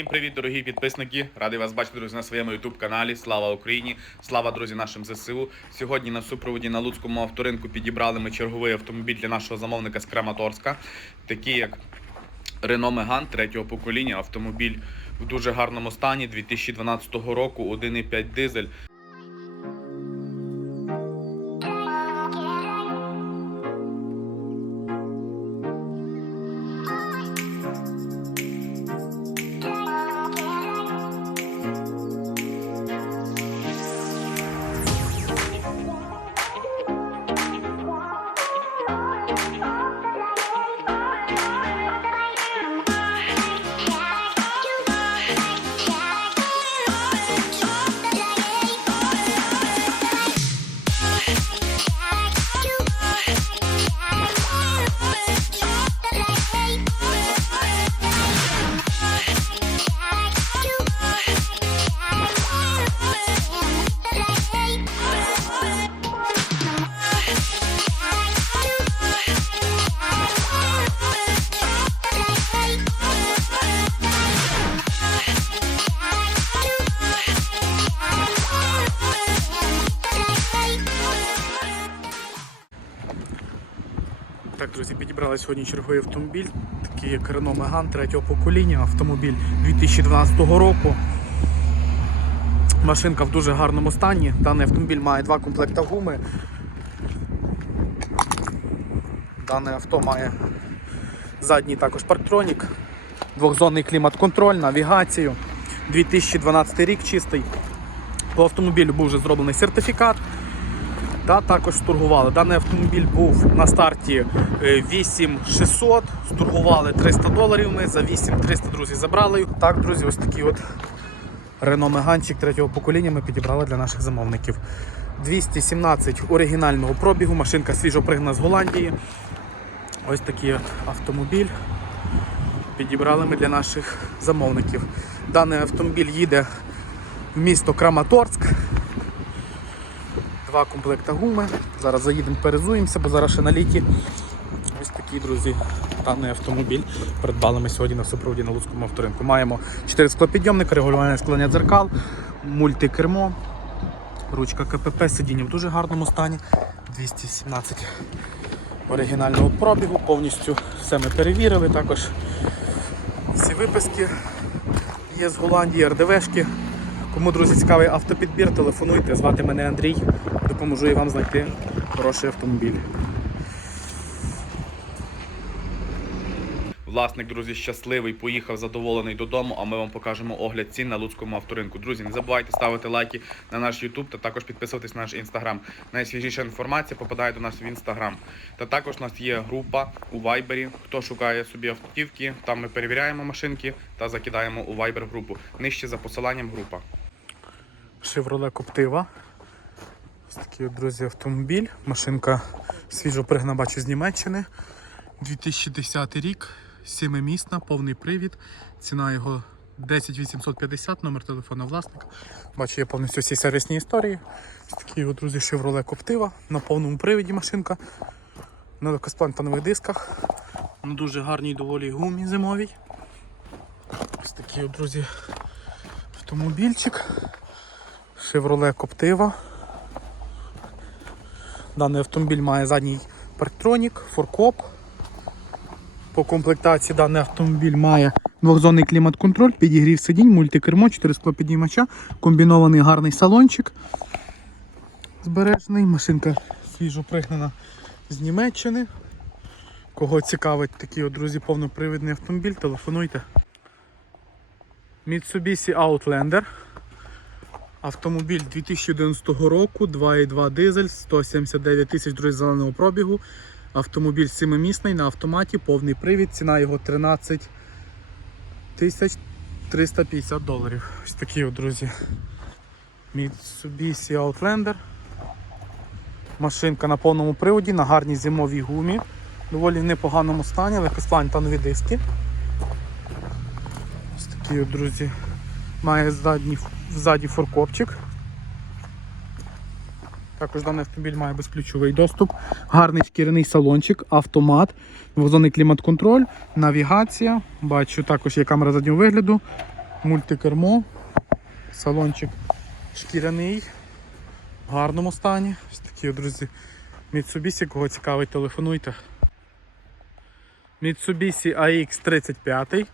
Всім привіт, дорогі підписники! Радий вас бачити, друзі, на своєму youtube каналі. Слава Україні! Слава, друзі, нашим ЗСУ. Сьогодні на супроводі на Луцькому авторинку підібрали ми черговий автомобіль для нашого замовника з Краматорська, такий як Renault Megane третього покоління. Автомобіль в дуже гарному стані 2012 року, 1,5 дизель. Так, сьогодні черговий автомобіль, такий як Renault Megane третього покоління, автомобіль 2012 року. Машинка в дуже гарному стані. Даний автомобіль має два комплекти гуми. Дане авто має задній також парктронік, двохзонний клімат-контроль, навігацію. 2012 рік чистий. По автомобілю був вже зроблений сертифікат та також стургували. Даний автомобіль був на старті е, 8600, стургували 300 доларів. Ми за 8300, друзі, забрали. Так, друзі, ось такий от Renault Меганчик третього покоління ми підібрали для наших замовників. 217 оригінального пробігу, машинка свіжо пригнана з Голландії. Ось такий от автомобіль. Підібрали ми для наших замовників. Даний автомобіль їде в місто Краматорськ. Два комплекта гуми. Зараз заїдемо, перезуємося, бо зараз ще на літі. Ось такий, друзі, даний автомобіль. Придбали ми сьогодні на супроводі на Луцькому авторинку. Маємо 4 склопідйомника, регулювання склення дзеркал, мультикермо, ручка КПП, сидіння в дуже гарному стані. 217 оригінального пробігу, повністю все ми перевірили. Також всі виписки є з Голландії, РДВшки. Кому, друзі, цікавий автопідбір, телефонуйте, звати мене Андрій. Допоможу я вам знайти хороший автомобіль. Власник, друзі, щасливий, поїхав задоволений додому, а ми вам покажемо огляд цін на Луцькому авторинку. Друзі, не забувайте ставити лайки на наш YouTube та також підписуватись на наш Instagram. Найсвіжіша інформація попадає до нас в Instagram. Та також у нас є група у Viber. Хто шукає собі автівки, там ми перевіряємо машинки та закидаємо у Viber групу. Нижче за посиланням група. Chevrolet Коптива. Ось такий, друзі, автомобіль. Машинка свіжо пригнана, бачу, з Німеччини. 2010 рік, 7-місна, повний привід. Ціна його 10850, номер телефону власника. Бачу, є повністю всі сервісні історії. Ось такий, друзі, Chevrolet Коптива. На повному привіді машинка. На легкосплантанових дисках. На дуже гарній доволі гумі зимовій. Ось такий, друзі, автомобільчик. Chevrolet Коптива. Даний автомобіль має задній парктронік, форкоп. По комплектації даний автомобіль має двохзонний клімат-контроль, підігрів сидінь, мультикермо, 4 склопідіймача, комбінований гарний салончик. Збережений. Машинка свіжо пригнана з Німеччини. Кого цікавить такий, от, друзі, повнопривідний автомобіль, телефонуйте. Mitsubishi Outlander. Автомобіль 2011 року, 2,2 дизель, 179 тисяч друзі, зеленого пробігу. Автомобіль 7-місний на автоматі, повний привід, ціна його 13 тисяч 350 доларів. Ось такі, от, друзі. Mitsubishi Outlander. Машинка на повному приводі, на гарній зимовій гумі. Доволі в непоганому стані, легкосплантанові диски. Ось такі, от, друзі. Має задній, ззаді форкопчик. Також даний автомобіль має безключовий доступ, гарний шкіряний салончик, автомат, двозонний клімат-контроль, навігація. Бачу, також є камера заднього вигляду, Мультикермо. Салончик шкіряний. В гарному стані. Ось такі, друзі. Mitsubishi, кого цікавить, телефонуйте. Mitsubishi AX35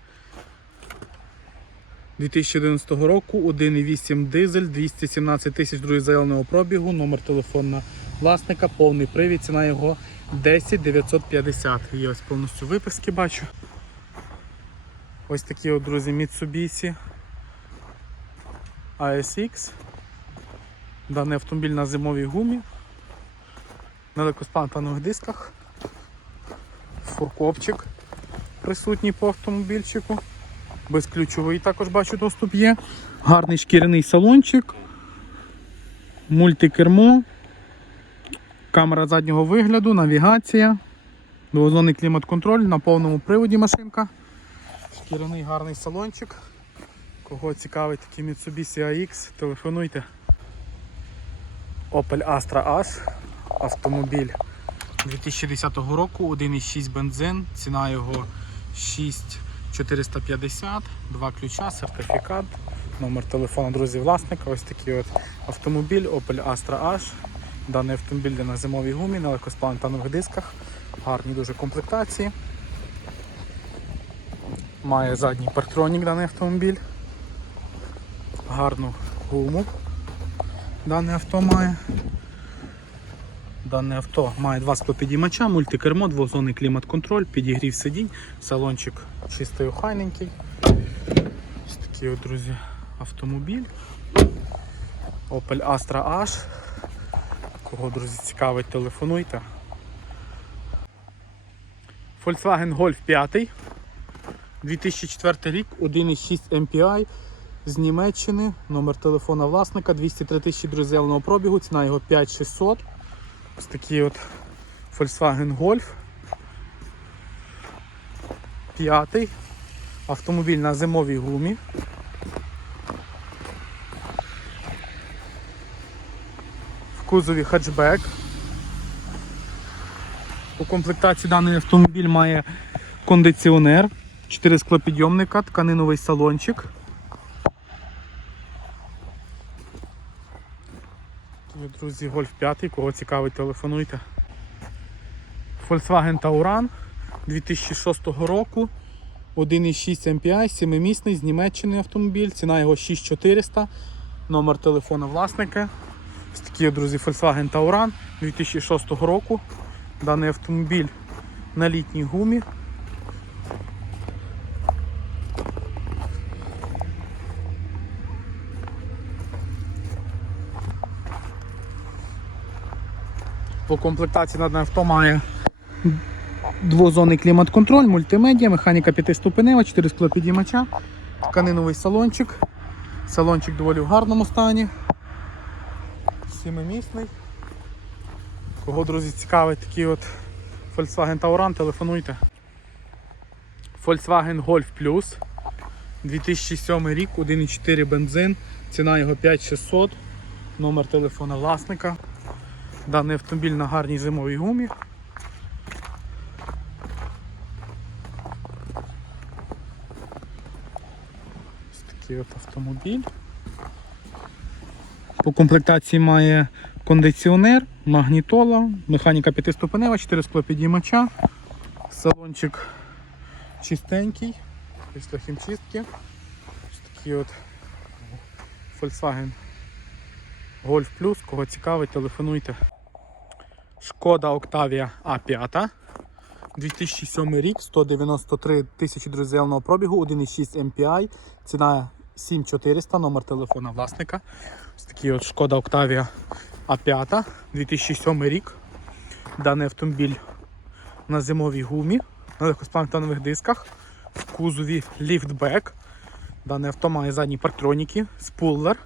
2011 року, 1,8 дизель, 217 тисяч друзі заявленого пробігу, номер телефона власника, повний привід, ціна його 10 950. Є ось повністю виписки бачу. Ось такі от, друзі, Mitsubishi ASX. Даний автомобіль на зимовій гумі, на легкоспантанових дисках, фуркопчик присутній по автомобільчику. Безключовий також бачу доступ є. Гарний шкіряний салончик, мультикермо, камера заднього вигляду, навігація, двозонний клімат-контроль на повному приводі машинка. Шкіряний гарний салончик. Кого цікавить такий Mitsubishi AX, телефонуйте. Opel Astra H. Автомобіль 2010 року, 1,6 бензин, ціна його 6450, два ключа, сертифікат, номер телефону друзі власника. Ось такий от автомобіль Opel Astra H. Даний автомобіль на зимовій гумі, на легкосплантанових дисках, гарні дуже комплектації. Має задній парктронік даний автомобіль. Гарну гуму. Дане авто має. Дане авто має два склопідіймача, мультикермо, двозонний клімат-контроль, підігрів сидінь, салончик чистий охайненький. Ось такий от, друзі, автомобіль. Opel Astra H. Кого, друзі, цікавить, телефонуйте. Volkswagen Golf 5. 2004 рік, 1,6 MPI з Німеччини, номер телефона власника, 203 тисячі друзельного пробігу, ціна його 5600. Ось такий от Volkswagen Golf. П'ятий. Автомобіль на зимовій гумі. В кузові хетчбек. У комплектації даний автомобіль має кондиціонер, 4 склопідйомника, тканиновий салончик. Є, Друзі, Golf 5, кого цікавить, телефонуйте. Volkswagen Tauran 2006 року. 1,6 MPI, 7-місний з Німеччини автомобіль, ціна його 6400, номер телефона власника. Ось такі, друзі, Volkswagen Tauran 2006 року. Даний автомобіль на літній гумі. По комплектації на авто має двозонний клімат-контроль, мультимедіа, механіка п'ятиступенева, 4 склопідіймача, тканиновий салончик. Салончик доволі в гарному стані. Сімимісний. Кого, друзі, цікавить такий от Volkswagen Tauran, телефонуйте. Volkswagen Golf Plus. 2007 рік, 1,4 бензин, ціна його 5600, номер телефона власника. Даний автомобіль на гарній зимовій гумі. Ось такий от автомобіль. По комплектації має кондиціонер, магнітола, механіка п'ятиступенева, 4 склопідіймача, салончик чистенький, після хімчистки. Ось такий от Volkswagen Golf Plus, кого цікавить, телефонуйте. Шкода Octavia A5. 2007 рік, 193 тисячі друзельного пробігу, 1,6 MPI, ціна 7400, номер телефона власника. Ось такий от Шкода Octavia A5, 2007 рік. Даний автомобіль на зимовій гумі, на легкосплантанових дисках, в кузові ліфтбек. Дане авто має задні парктроніки, спуллер,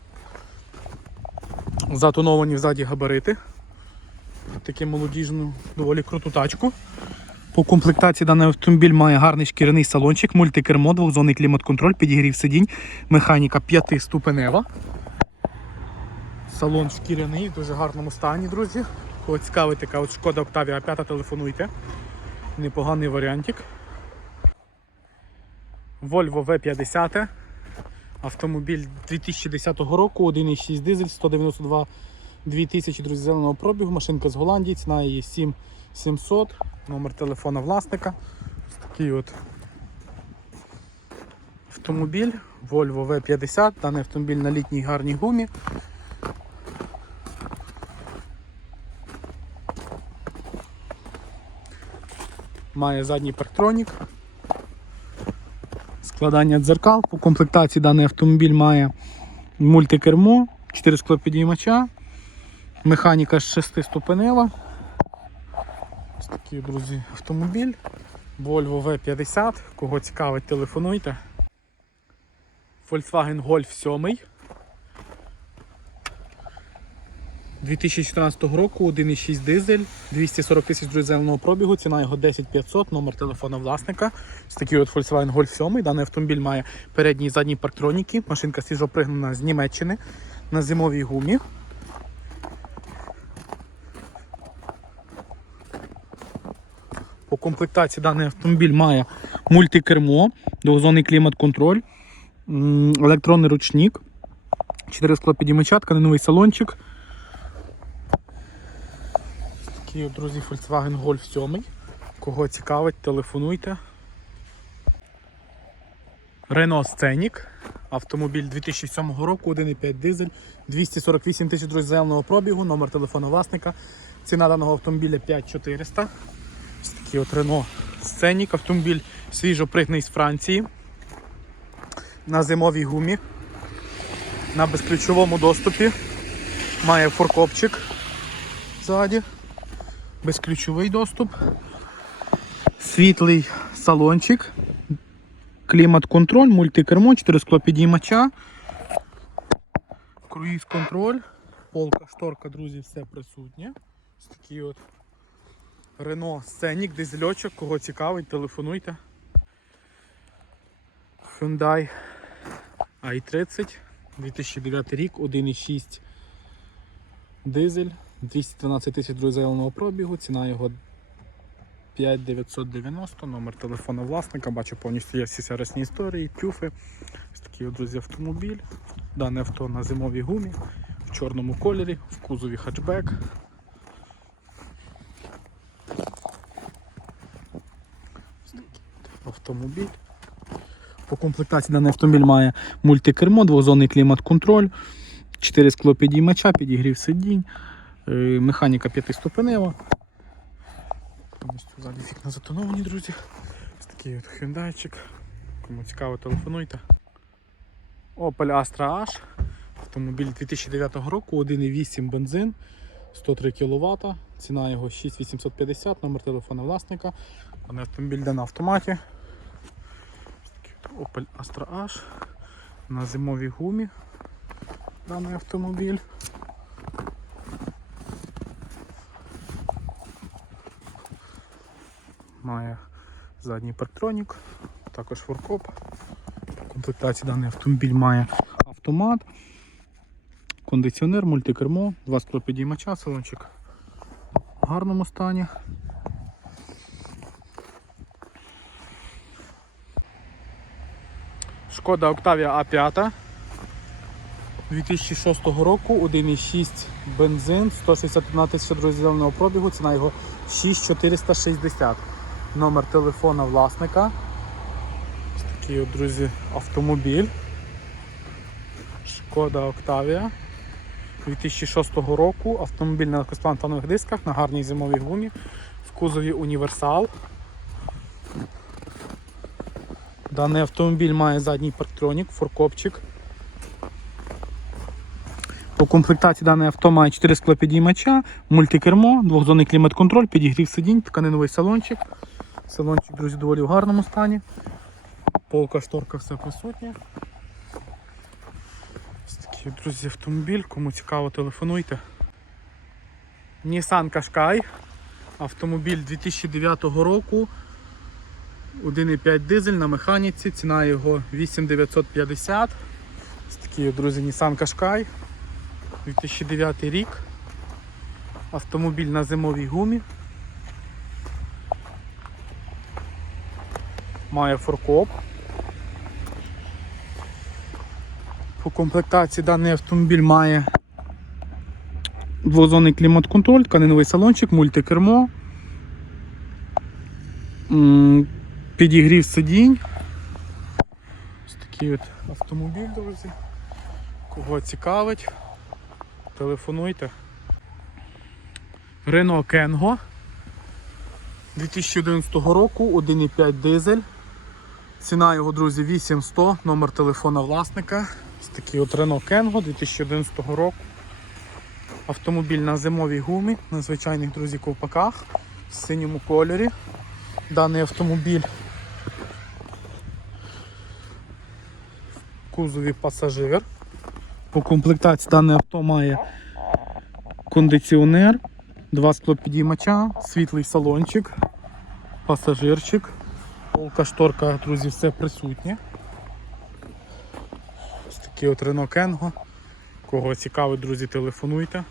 затоновані взаді габарити. Таку молодіжну, доволі круту тачку. По комплектації даний автомобіль має гарний шкіряний салончик, мультикермо, двохзонний клімат-контроль, підігрів сидінь, механіка п'ятиступенева. Салон шкіряний, в дуже гарному стані, друзі. Кого цікавить така от шкода Octavia 5, телефонуйте. Непоганий варіантик. Volvo V50. Автомобіль 2010 року, 1,6 дизель, 192 2000 друзі, зеленого пробігу. Машинка з Голландії, ціна її 7700, номер телефона власника. Ось такий от автомобіль Volvo V50. Даний автомобіль на літній гарній гумі. Має задній парктронік. Складання дзеркал. По комплектації даний автомобіль має мультикермо, 4 склопідіймача, механіка 6-ступенева. Ось такий, друзі, автомобіль. Volvo V50. Кого цікавить, телефонуйте. Volkswagen Golf 7. 2014 року 1,6 дизель, 240 тисяч зеленого пробігу, ціна його 10500, номер телефона власника. Ось такий от Volkswagen Golf 7. Даний автомобіль має передні і задні парктроніки. Машинка свіжо пригнана з Німеччини на зимовій гумі. По комплектації даний автомобіль має мультикермо, двохзонний клімат-контроль, електронний ручник, 4 склопідіймача, тканиновий салончик. Такий, друзі, Volkswagen Golf 7. Кого цікавить, телефонуйте. Renault Scenic. Автомобіль 2007 року, 1,5 дизель, 248 тисяч зеленого пробігу, номер телефону власника. Ціна даного автомобіля 5400. Ось такий от Renault Scenic. Автомобіль свіжо пригнаний з Франції. На зимовій гумі. На безключовому доступі. Має форкопчик ззаді безключовий доступ, світлий салончик, клімат-контроль, мультикермо, 4 склопідіймача, круїз-контроль, полка, шторка, друзі, все присутнє. Ось такий от Renault Scenic, дизельочок, кого цікавить, телефонуйте. Hyundai i30, 2009 рік, 1,6 дизель. 212 тисяч друзів зеленого пробігу, ціна його 5990, номер телефону власника, бачу повністю є всі сервісні історії, тюфи. Ось такий, друзі, автомобіль. Дане авто на зимовій гумі, в чорному кольорі, в кузові хатчбек. Ось такий от автомобіль. По комплектації даний автомобіль має мультикермо, двозонний клімат-контроль, 4 склопідіймача, підігрів сидінь. Е, Механіка п'ятиступенева. Повністю ззаді вікна затоновані, друзі. Ось такий от хендайчик. Кому цікаво, телефонуйте. Opel Astra H. Автомобіль 2009 року, 1,8 бензин, 103 кВт. Ціна його 6850, номер телефона власника. Автомобіль йде на автоматі. Opel Astra H. На зимовій гумі. Даний автомобіль. має задній парктронік, також форкоп. В комплектації даний автомобіль має автомат, кондиціонер, мультикермо, два склопідіймача, салончик в гарному стані. Шкода Octavia A5 2006 року, 1,6 бензин, 161 тисяча зеленого пробігу, ціна його 6460. Номер телефона власника. Ось такий, от, друзі, автомобіль. Шкода Octavia 2006 року. Автомобіль на легкосплантанових дисках на гарній зимовій гумі. В кузові універсал. Даний автомобіль має задній парктронік, форкопчик. По комплектації дане авто має 4 склопідіймача, мультикермо, двохзонний клімат-контроль, підігрів сидінь, тканиновий салончик. Салончик, друзі, доволі в гарному стані. Полка, шторка, все присутнє. Ось такий, друзі, автомобіль. Кому цікаво, телефонуйте. Nissan Qashqai. Автомобіль 2009 року. 1,5 дизель на механіці, ціна його 8950. Ось такий, друзі, Nissan Qashqai. 2009 рік. Автомобіль на зимовій гумі. Має форкоп. По комплектації даний автомобіль має двозонний клімат-контроль, тканиновий салончик, мультикермо, підігрів сидінь. Ось такий от автомобіль, друзі. Кого цікавить, телефонуйте. Renault Кенго 2011 року, 1,5 дизель. Ціна його, друзі, 8100, номер телефона власника. Ось такий от Renault Kangoo 2011 року. Автомобіль на зимовій гумі, на звичайних друзі ковпаках в синьому кольорі. Даний автомобіль кузові пасажир. По комплектації дане авто має кондиціонер, два склопідіймача, світлий салончик, пасажирчик. Полка, шторка, друзі, все присутнє. Ось такий от Renault Kangoo. Кого цікавить, друзі, телефонуйте.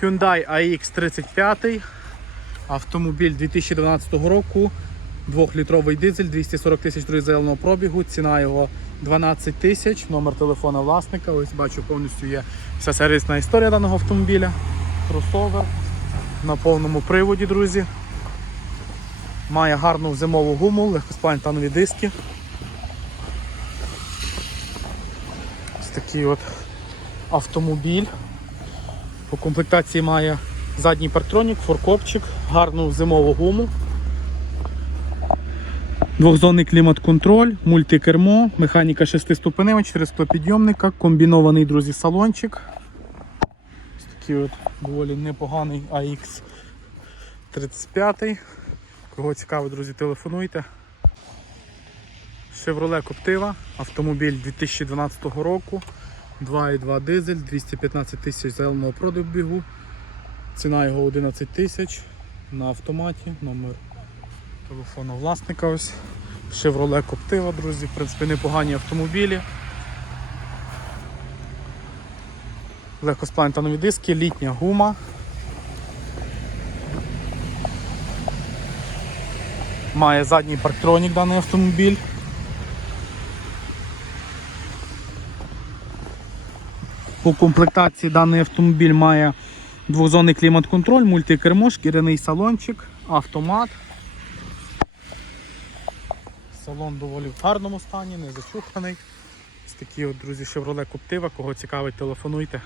Hyundai AX35. Автомобіль 2012 року. 2-літровий дизель, 240 тисяч зеленого пробігу. Ціна його 12 тисяч. Номер телефона власника. Ось бачу, повністю є вся сервісна історія даного автомобіля. Кросовер на повному приводі, друзі. Має гарну зимову гуму, легкосплавні танові диски. Ось такий от автомобіль. По комплектації має задній парктронік, форкопчик, гарну зимову гуму. Двохзонний клімат-контроль, мультикермо, механіка 6 ступенева, 4 підйомника, комбінований, друзі, салончик. Ось такий от доволі непоганий AX 35. Кого цікаво, друзі, телефонуйте. Chevrolet Captiva, автомобіль 2012 року, 2,2 дизель, 215 тисяч зеленого пробігу. Ціна його 11 тисяч на автоматі, номер телефону власника. ось. Chevrolet Captiva, друзі, в принципі, непогані автомобілі. Легкосплавні танові диски, літня гума. Має задній парктронік даний автомобіль. По комплектації даний автомобіль має двозонний клімат-контроль, мультикермо, шкіряний салончик, автомат. Салон доволі в гарному стані, не зачуханий. Ось такі от, друзі, Chevrolet Captiva, кого цікавить, телефонуйте.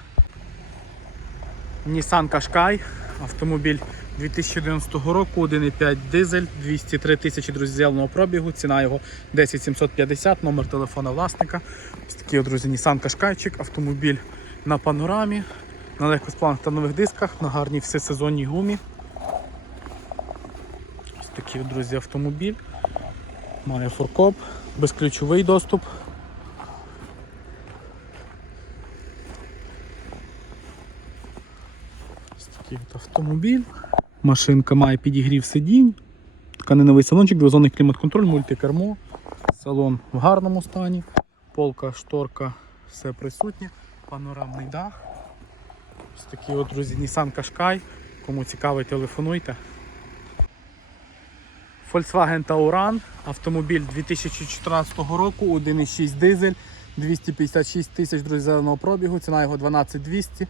Nissan Qashqai, автомобіль 2011 року, 1,5 дизель, 203 тисячі друзі зеленого пробігу, ціна його 10 750, номер телефона власника. Ось такий, друзі, Nissan Qashqaiчик, автомобіль на панорамі, на легкосплавних та нових дисках, на гарній всесезонній гумі. Ось такий, друзі, автомобіль. Має форкоп, безключовий доступ. Ось такий от автомобіль. Машинка має підігрів сидінь, тканиновий салончик, двозонний клімат-контроль, мультикермо, салон в гарному стані, полка, шторка, все присутнє, панорамний дах. Ось такий от, друзі, Nissan Qashqai. Кому цікавий, телефонуйте. Volkswagen Tauran, автомобіль 2014 року, 1,6 дизель, 256 тисяч друзі, зеленого пробігу, ціна його 12200.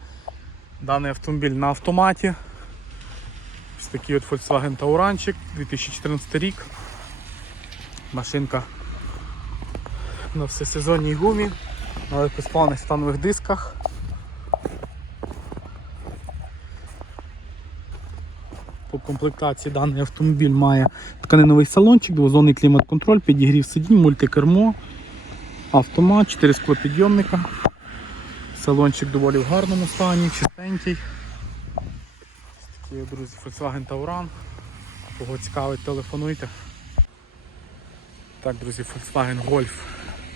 Даний автомобіль на автоматі. Ось такий от Volkswagen Tauranчик, 2014 рік. Машинка на всесезонній гумі, на легкосплавних станових дисках. Комплектації даний автомобіль має тканиновий салончик, двозонний клімат-контроль, підігрів сидінь, мультикермо, автомат, 4 склопідйомника. Салончик доволі в гарному стані, чистенький. Ось друзі, Volkswagen Tauran. Кого цікавить, телефонуйте. Так, друзі, Volkswagen Golf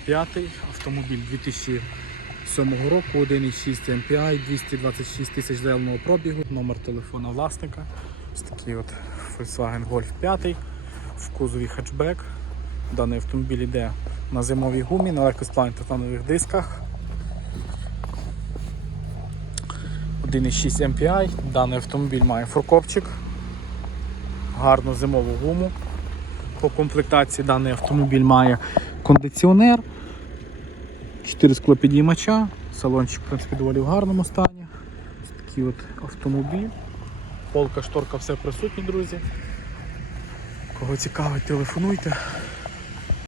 5, автомобіль 2007 року, 1,6 MPI, 226 тисяч зеленого пробігу, номер телефона власника. Ось такий от Volkswagen Golf 5 в кузові хетчбек. Даний автомобіль йде на зимовій гумі, на легкосплавних титанових дисках. 1,6 MPI. Даний автомобіль має форкопчик, гарну зимову гуму. По комплектації даний автомобіль має кондиціонер, 4 склопідіймача, салончик, в принципі, доволі в гарному стані. Ось такий от автомобіль. Полка, шторка, все присутні, друзі. Кого цікавить, телефонуйте.